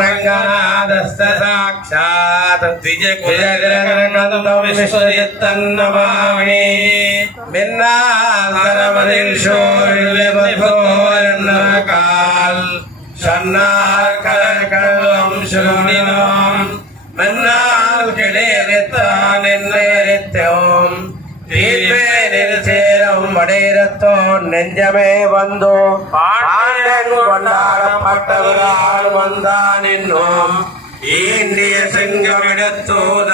రంగనాథస్త సాక్షాత్ విశ్వజిత్తన్నమామి భిన్నాసరవదిషోర్కాల్ ഷണ്ണാർക്കളം ശൂന്യനാം മന്നാൽ കിടേരിത്താനിന്നേരിത്യവും തീർവേനിൽ ചേരും വടേരത്തോ നെഞ്ചമേ വന്നു പാണ്ഡ്യൻ കൊണ്ടാടപ്പെട്ടവരാൾ വന്നാനിന്നും ഈന്ത്യ സിംഗമെടുത്തൂത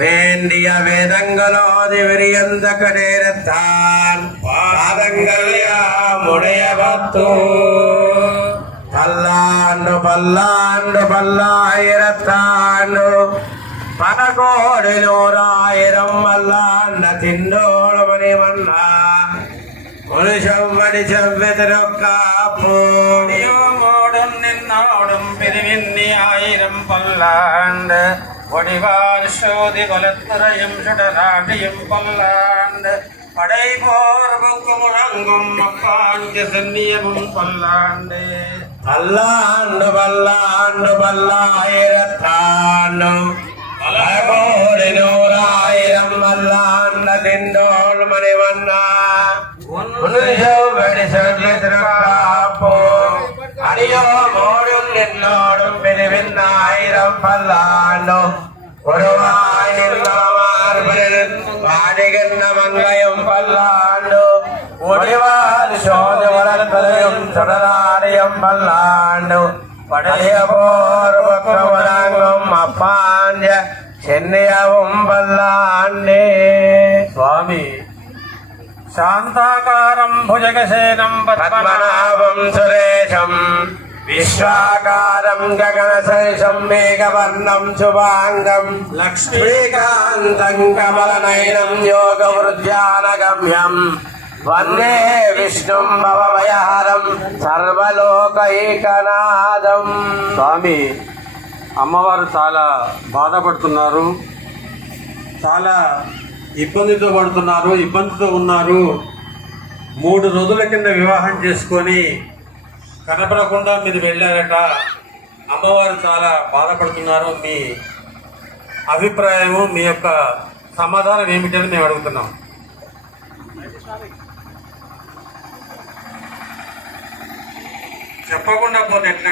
വേണ്ടിയ വേദങ്ങളോതി വിരിയന്ത കടേരത്താൻ പാദങ്ങൾ യാമുടയ ഭക്തോ പല്ലാണ്ടു പല്ലാണ്ടു പല്ലായിരത്താണ്ടു പല കോടി 100,000 വല്ലാണ്ട തിന്നോളമണി മണ്ണ ഒരു ചവ്വടി ചവ്വത്തിനൊക്കാപ്പോടിയോടും നിന്നോടും പിരിവിന്നി 1000 പല്ലാണ്ട് ഒടിവാൽ ശോധി കൊലത്തുറയും ചുടരാടിയും പല്ലാണ്ട് படை போர் பொக்கு முழங்கும் அப்பாஞ்சு சென்னியமும் பல்லாண்டு பல்லாண்டு பல்லாண்டு பல்லாயிரத்தாண்டு பல கோடி 100,000 வல்லாண்ட திண்டோள் மணிவண்ணா வெடி சொல்லிப்போ அடியோ மோடும் நின்னோடும் பிரிவின் 1000 பல்லாண்டோ ஒருவாய் நின்றமார்பில் வாடுகின்ற மங்கையும் பல்லாண்டு ஒடிவால் சோதி வளர்த்தலையும் சுடராடியும் பல்லாண்டு படைய போர் பக்கமுழங்கும் அப்பாஞ்ச சென்னியவும் பல்லாண்டே. சுவாமி శాంతాకారం భుజగసేనం పద్మనాభం సురేశం విశ్వాకారం గగనశేషం మేఘవర్ణం శుభాంగం లక్ష్మీకాంతం కమలనయనం యోగవృద్ధ్యానగమ్యం వందే విష్ణుం భవభయహరం సర్వలోకైకనాథం. స్వామి, అమ్మవారు చాలా బాధపడుతున్నారు, చాలా ఇబ్బందితో ఉన్నారు. 3 రోజుల కింద వివాహం చేసుకొని కనపడకుండా మీరు వెళ్ళారట. అమ్మవారు చాలా బాధపడుతున్నారు. మీ అభిప్రాయము, మీ యొక్క సమాధానం ఏమిటని మేము అడుగుతున్నాం. చెప్పకుండా పోతే ఎట్లా?